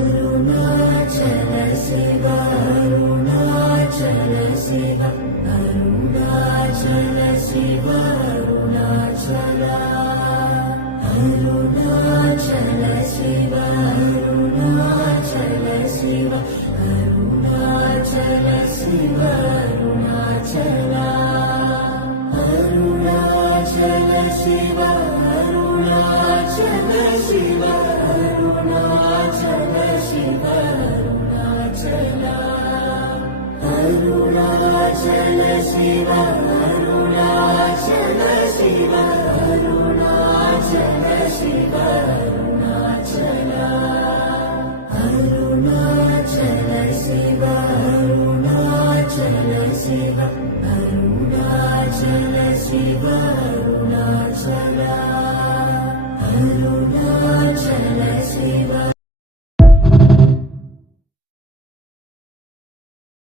Arunachal Shiva Arunachal Shiva Arunachal Shiva Arunachal Arunachal Shiva Arunachal Shiva Arunachal Shiva Arunachal Arunachal Shiva Arunachal Shiva Arunachal Shiva Arunachal Arunachal Shiva Arunachal Shiva Arunachal Shiva Arunachal Arunachal Shiva Arunachal Shiva Arunachal Shiva